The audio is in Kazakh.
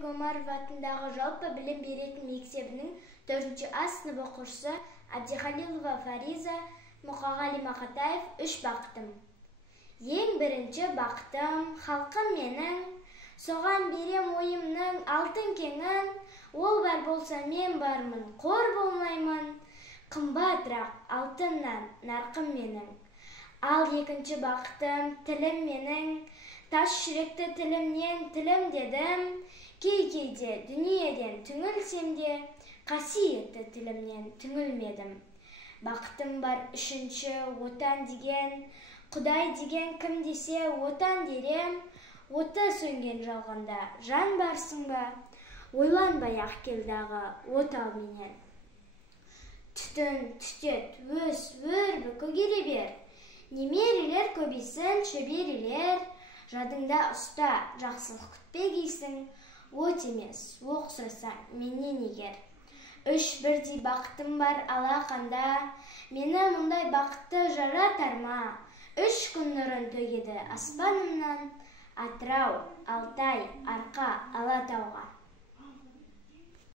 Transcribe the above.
Рахимбек Омаров атындағы жалпы білім беретін мектебінің 4-А сынып оқушысы Әбдіхалилова Фариза, Мұқағали Мақатаев 3 бақытым. Ең бірінші бақытым халқым менің, соған берем ойымның алтын кеңін, ол бар болса мен бармын, қор болмаймын, қымбатырақ алтыннан нарқым менің. Ал екінші бақытым тілім менің, тас жүректі тілімнен тілім дедім, кей-кейде дүниеден түңілсем де, қасиетті тілімнен түңілмедім. Бақытым бар үшінші отан деген, Құдай деген кім десе отан дерем, оты сөнген жалғанда жан барсың ба, ойланбай ақ келдағы отау менен. Түтін, түтет, өс, өрбі көгере бер, немерелер көбейсін шөберелер, жадыңда ұста, жақсылық күтпегейсің, от емес, оқ сұрасаң менен егер. 3 бірдей бақытым бар алақанда, мені мұндай бақытты жаратар ма? 3 күн нұрын төгеді аспанымнан, Атырау, Алтай, Арқа, Алатауға.